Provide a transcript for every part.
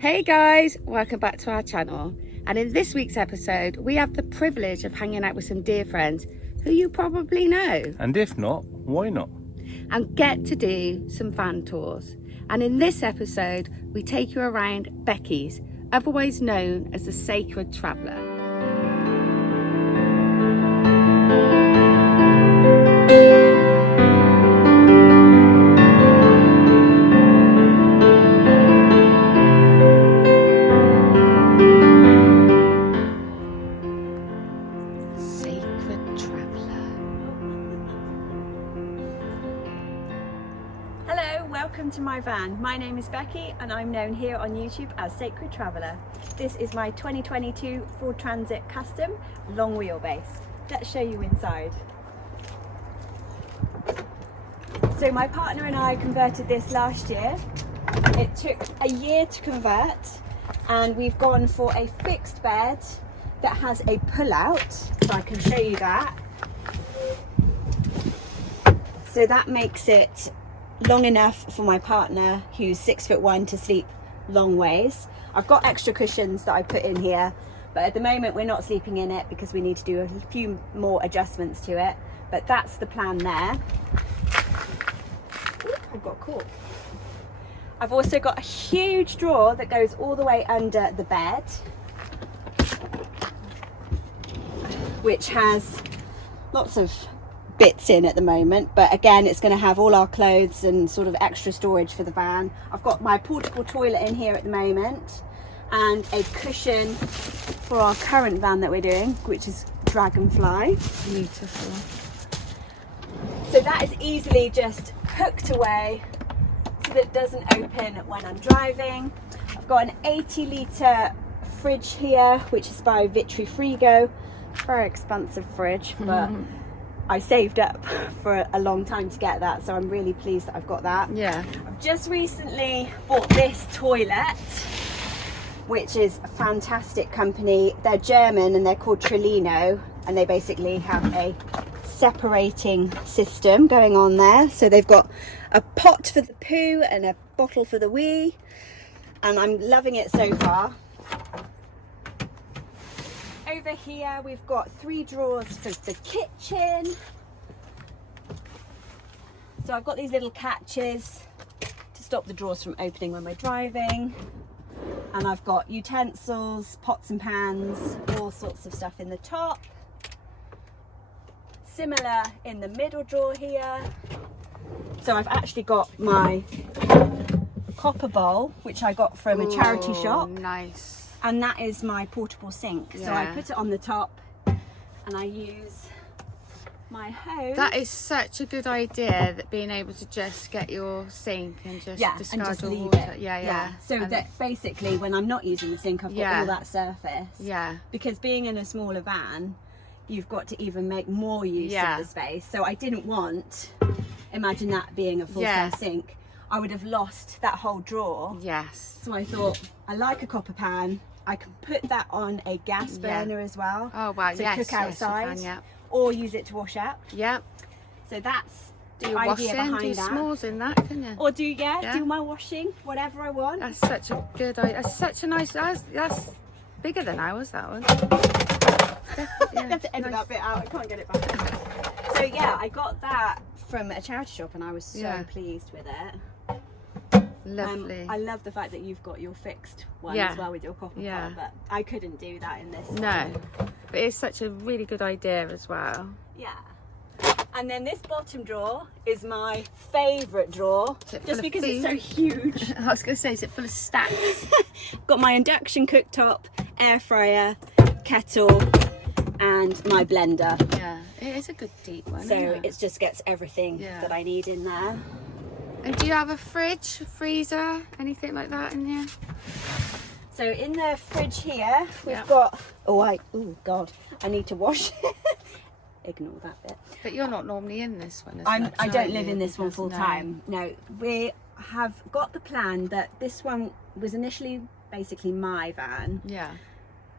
Hey guys, welcome back to our channel, and in this week's episode we have the privilege of hanging out with some dear friends who you probably know, And if not, why not? and get to do some van tours. And in this episode we take you around Becky's, otherwise known as the Sacred Traveller. Hello, welcome to my van. My name is Becky and I'm known here on YouTube as Sacred Traveller. This is my 2022 Ford Transit Custom long wheelbase. Let's show you inside. So my partner and I converted this last year. It took a year to convert and we've gone for a fixed bed that has a pull-out, so I can show you that. So that makes it long enough for my partner, who's 6'1", to sleep long ways. I've got extra cushions that I put in here, but at the moment we're not sleeping in it because we need to do a few more adjustments to it, but that's the plan there. Ooh, I've got caught. I've also got a huge drawer that goes all the way under the bed, which has lots of bits in at the moment, but again it's going to have all our clothes and sort of extra storage for the van. I've got my portable toilet in here at the moment and a cushion for our current van that we're doing, which is Dragonfly. Beautiful. So that is easily just hooked away so that it doesn't open when I'm driving. I've got an 80-litre fridge here, which is by Vitri Frigo. Very expensive fridge, but I saved up for a long time to get that, so I'm really pleased that I've got that. Yeah. I've just recently bought this toilet, which is a fantastic company. They're German and they're called Trillino, and they basically have a separating system going on there. So they've got a pot for the poo and a bottle for the wee, and I'm loving it so far. Over here we've got 3 drawers for the kitchen. So I've got these little catches to stop the drawers from opening when we're driving. And I've got utensils, pots and pans, all sorts of stuff in the top. Similar in the middle drawer here. So I've actually got my copper bowl, which I got from a charity shop. Nice. And that is my portable sink. So I put it on the top and I use my hose. That is such a good idea, that being able to just get your sink and just discard and just your leave water. it. Yeah. So And that basically when I'm not using the sink, I've got all that surface. Yeah. Because being in a smaller van, you've got to even make more use of the space. So I didn't want, imagine that being a full-size sink, I would have lost that whole drawer. Yes. So I thought, I like a copper pan. I can put that on a gas burner as well. Oh wow, to yes, cook outside, yes, you can, or use it to wash up. yeah. So that's Do the your idea washing, behind do your that. s'mores in that, can you? Or do my washing, whatever I want. That's such a good idea. That's such a nice. That's bigger than ours. That one. I have to edit that bit out. I can't get it back. So yeah, I got that from a charity shop, and I was so pleased with it. Lovely. I love the fact that you've got your fixed one as well with your copper pot, but I couldn't do that in this. No, but it's such a really good idea as well. Yeah. And then this bottom drawer is my favourite drawer, just because it's so huge. I was going to say, is it full of stacks? Got my induction cooktop, air fryer, kettle, and my blender. Yeah, it is a good deep one. So isn't it just gets everything that I need in there. And do you have a fridge, a freezer, anything like that in here? So in the fridge here, we've got, oh God, I need to wash it. Ignore that bit. But you're not normally in this one, I don't live in this one full time. No, we have got the plan that this one was initially basically my van. Yeah.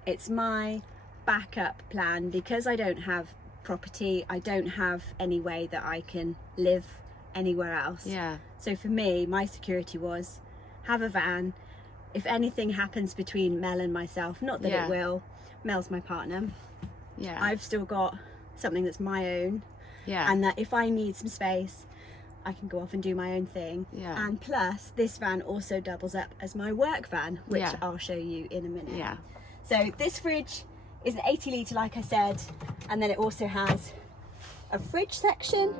It's my backup plan because I don't have property. I don't have any way that I can live anywhere else. Yeah. So for me, my security was have a van if anything happens between Mel and myself, not that Yeah. it will, Mel's my partner, Yeah. I've still got something that's my own, Yeah. and that if I need some space, I can go off and do my own thing. Yeah. And plus, this van also doubles up as my work van, which Yeah. I'll show you in a minute. Yeah. So this fridge is an 80 litre, like I said, and then it also has a fridge section.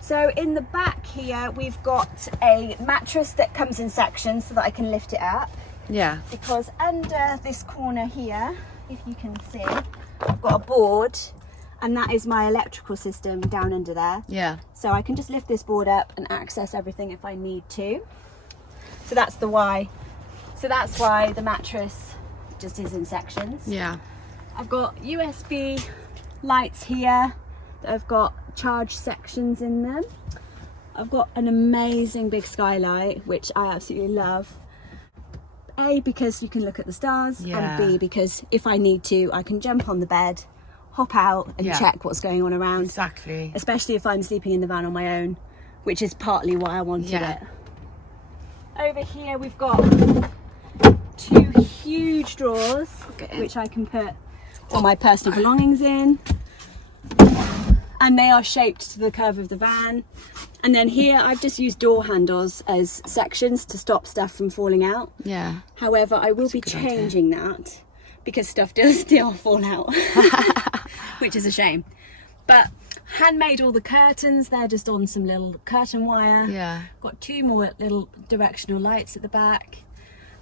So in the back here, we've got a mattress that comes in sections so that I can lift it up. Yeah. Because under this corner here, if you can see, I've got a board, and that is my electrical system down under there. Yeah. So I can just lift this board up and access everything if I need to. So that's the why. So that's why the mattress just is in sections. Yeah. I've got USB lights here that have got charge sections in them. I've got an amazing big skylight, which I absolutely love. A, because you can look at the stars, Yeah. and B, because if I need to, I can jump on the bed, hop out and Yeah. check what's going on around. Exactly. Especially if I'm sleeping in the van on my own, which is partly why I wanted Yeah. it. Over here we've got 2 huge drawers, Okay. which I can put all my personal belongings in, and they are shaped to the curve of the van. And then here I've just used door handles as sections to stop stuff from falling out. Yeah. However, I will be a good idea. changing that because stuff does still fall out, which is a shame. But handmade all the curtains, they're just on some little curtain wire. Yeah. Got 2 more little directional lights at the back.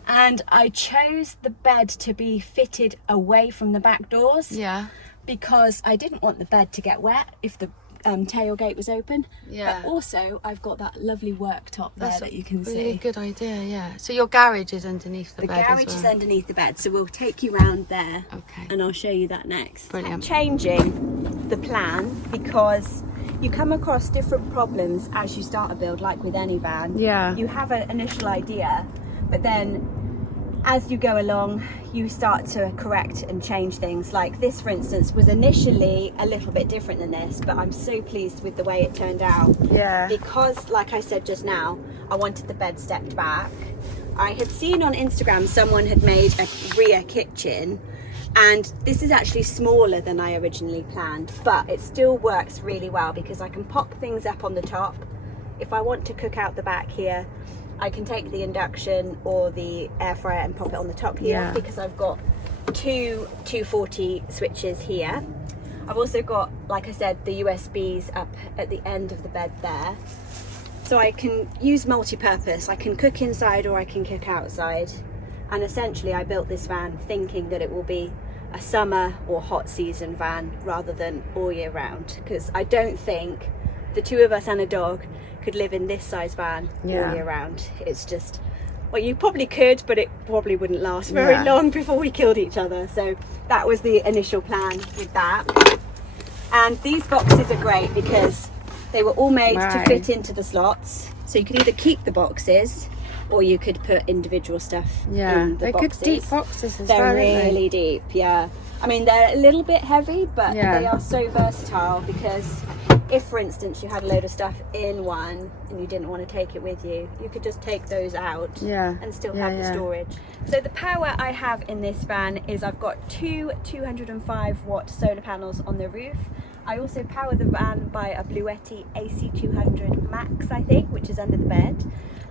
And I chose the bed to be fitted away from the back doors Yeah. because I didn't want the bed to get wet if the tailgate was open. Yeah. But also I've got that lovely worktop there That's that you can really see. good idea. Yeah. So your garage is underneath the The bed garage as is well. underneath the bed, so we'll take you round there. Okay. And I'll show you that next. Brilliant. Changing the plan because you come across different problems as you start a build, like with any van. Yeah. You have an initial idea, but then as you go along, you start to correct and change things. Like this, for instance, was initially a little bit different than this, but I'm so pleased with the way it turned out. Yeah. Because, like I said just now, I wanted the bed stepped back. I had seen on Instagram someone had made a rear kitchen, and this is actually smaller than I originally planned, but it still works really well because I can pop things up on the top. If I want to cook out the back here, I can take the induction or the air fryer and pop it on the top here. Yeah. Because I've got 2 240 switches here. I've also got, like I said, the USBs up at the end of the bed there. So I can use multi-purpose. I can cook inside or I can cook outside. And essentially I built this van thinking that it will be a summer or hot season van rather than all year round. Because I don't think the 2 of us and a dog could live in this size van Yeah. all year round. It's just, well, you probably could, but it probably wouldn't last very Yeah. long before we killed each other. So that was the initial plan with that. And these boxes are great because they were all made to Right. fit into the slots. So you could either keep the boxes or you could put individual stuff Yeah. in the They're boxes. good deep boxes as They're well, aren't they? really deep, yeah. I mean, they're a little bit heavy, but Yeah. they are so versatile because if, for instance, you had a load of stuff in one and you didn't want to take it with you, you could just take those out Yeah. and still Yeah, have the yeah. storage. So the power I have in this van is I've got 2 205 watt solar panels on the roof. I also power the van by a Bluetti AC200 Max, I think, which is under the bed.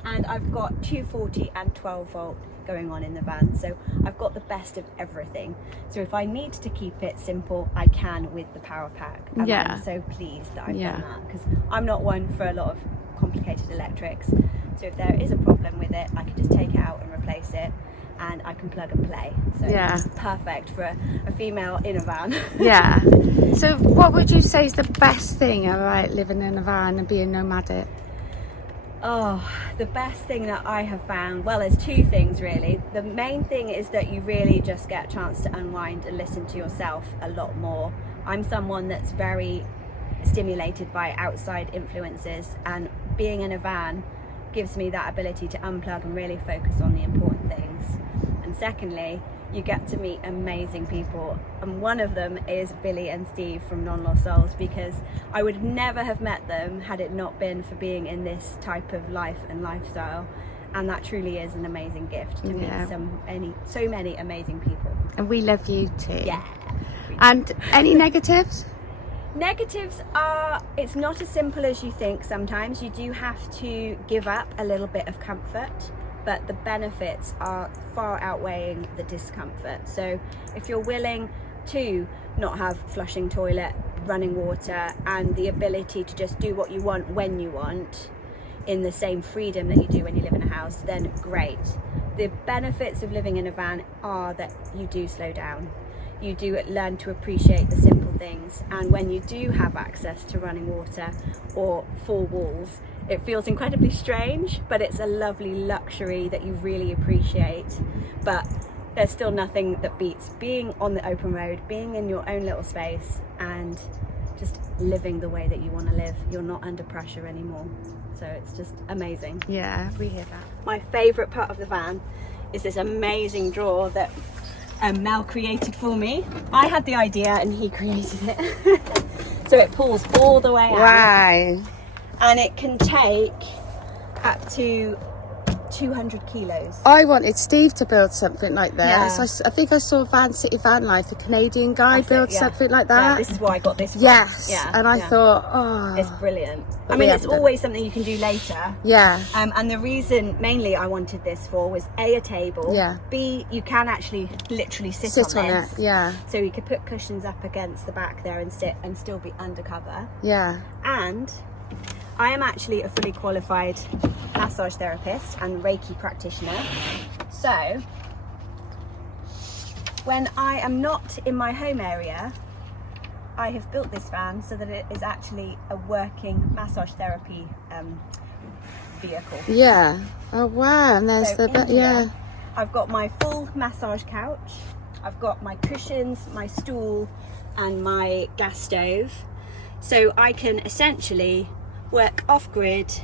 And I've got 240 and 12 volt going on in the van. So I've got the best of everything. So if I need to keep it simple, I can with the power pack. And Yeah. I'm so pleased that I've Yeah. done that because I'm not one for a lot of complicated electrics. So if there is a problem with it, I can just take it out and replace it. And I can plug and play. So Yeah. it's perfect for a female in a van. Yeah. So what would you say is the best thing about living in a van and being nomadic? Oh, the best thing that I have found, well, there's 2 things really. The main thing is that you really just get a chance to unwind and listen to yourself a lot more I'm someone that's very stimulated by outside influences, and being in a van gives me that ability to unplug and really focus on the important things. And secondly, you get to meet amazing people, and one of them is Billy and Steve from Non Lost Souls, because I would never have met them had it not been for being in this type of life and lifestyle. And that truly is an amazing gift to meet so many amazing people. And we love you too. Yeah. And any negatives? Negatives are, it's not as simple as you think sometimes. You do have to give up a little bit of comfort, but the benefits are far outweighing the discomfort. So if you're willing to not have flushing toilet, running water, and the ability to just do what you want when you want, in the same freedom that you do when you live in a house, then great. The benefits of living in a van are that you do slow down. You do learn to appreciate the simple things, and when you do have access to running water or four walls, it feels incredibly strange, but it's a lovely luxury that you really appreciate. But there's still nothing that beats being on the open road, being in your own little space, and just living the way that you want to live. You're not under pressure anymore. So it's just amazing. Yeah, we hear that. My favourite part of the van is this amazing drawer that Mel created for me. I had the idea and he created it. So it pulls all the way out. Wow. And it can take up to 200 kilos. I wanted Steve to build something like this. Yeah. I think I saw Van City Van Life, a Canadian guy, build something like that. Yeah, this is why I got this from. Yes. Yeah, and I thought, oh. it's brilliant. But I mean, it's always something you can do later. Yeah. And the reason mainly I wanted this for was A, a table. Yeah. B, you can actually literally sit on this. It. Yeah. So you could put cushions up against the back there and sit and still be undercover. Yeah. And I am actually a fully qualified massage therapist and Reiki practitioner. So when I am not in my home area, I have built this van so that it is actually a working massage therapy vehicle. Yeah. Oh wow. And there's So the in yeah. here, I've got my full massage couch, I've got my cushions, my stool, and my gas stove. So I can essentially work off-grid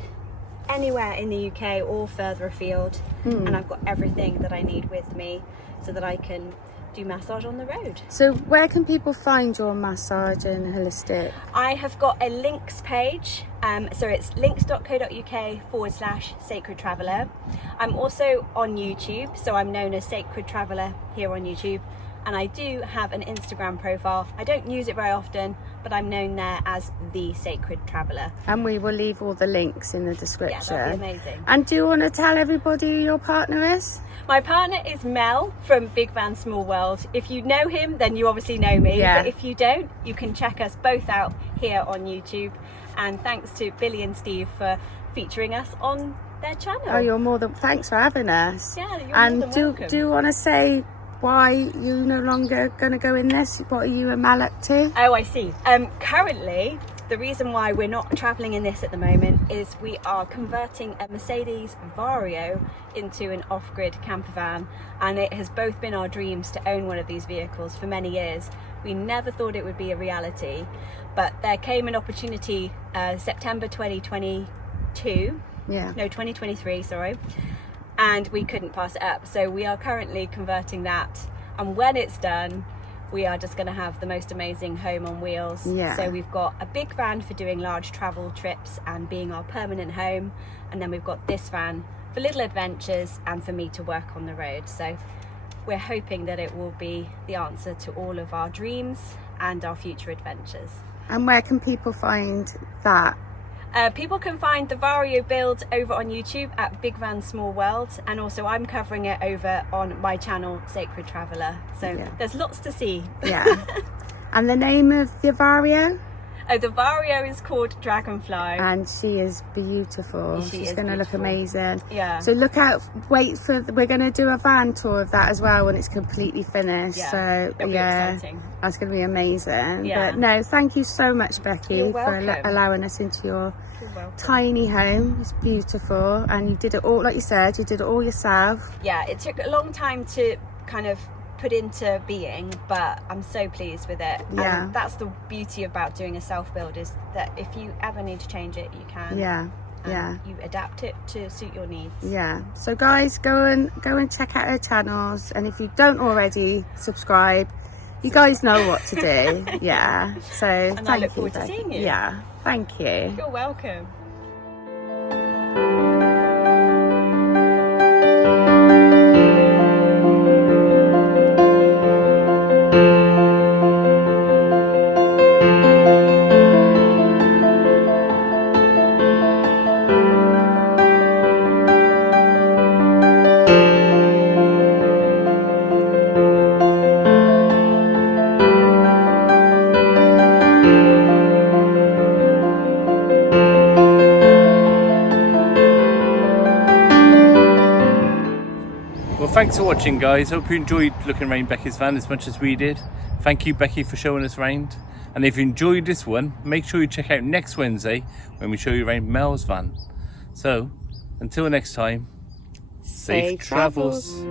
anywhere in the UK or further afield, and I've got everything that I need with me so that I can do massage on the road. So where can people find your massage and holistic? I have got a links page, so it's links.co.uk/Sacred Traveller. I'm also on YouTube, so I'm known as Sacred Traveller here on YouTube, and I do have an Instagram profile. I don't use it very often, but I'm known there as the Sacred Traveller. And we will leave all the links in the description. Yeah, that'd be amazing. And do you want to tell everybody who your partner is? My partner is Mel from Big Van Small World. If you know him, then you obviously know me. Yeah. But if you don't, you can check us both out here on YouTube. And thanks to Billy and Steve for featuring us on their channel. Oh, you're more than... Thanks for having us. Yeah, you're and more than welcome. do you want to say why you're no longer going to go in this? What are you and Mal up to? Oh, I see. Currently, the reason why we're not travelling in this at the moment is we are converting a Mercedes Vario into an off-grid camper van, and it has both been our dreams to own one of these vehicles for many years. We never thought it would be a reality, but there came an opportunity September 2022. Yeah. No, 2023, sorry. And we couldn't pass it up. So we are currently converting that. And when it's done, we are just going to have the most amazing home on wheels. Yeah. So we've got a big van for doing large travel trips and being our permanent home. And then we've got this van for little adventures and for me to work on the road. So we're hoping that it will be the answer to all of our dreams and our future adventures. And where can people find that? People can find the Vario build over on YouTube at Big Van Small World, and also I'm covering it over on my channel Sacred Traveller. So there's lots to see. Yeah. And the name of the Vario? Oh, the Vario is called Dragonfly. And she is beautiful. She's going to look amazing. Yeah. So look out, we're going to do a van tour of that as well when it's completely finished. Yeah. So It'll be exciting. That's going to be amazing. Yeah. But no, thank you so much, Becky, You're for welcome. allowing us into your You're welcome. tiny home. It's beautiful. And you did it all, like you said, you did it all yourself. Yeah, it took a long time to kind of put into being, but I'm so pleased with it. Yeah. And that's the beauty about doing a self-build, is that if you ever need to change it, you can. Yeah. And Yeah. you adapt it to suit your needs. Yeah. So guys, go and check out her channels, and if you don't already subscribe, you guys know what to do. Yeah. So And I look you, forward to Becky. seeing you. Yeah. Thank you. You're welcome. Well, thanks for watching, guys. Hope you enjoyed looking around Becky's van as much as we did. Thank you, Becky, for showing us around. And if you enjoyed this one, make sure you check out next Wednesday when we show you around Mel's van. So, until next time, safe travels.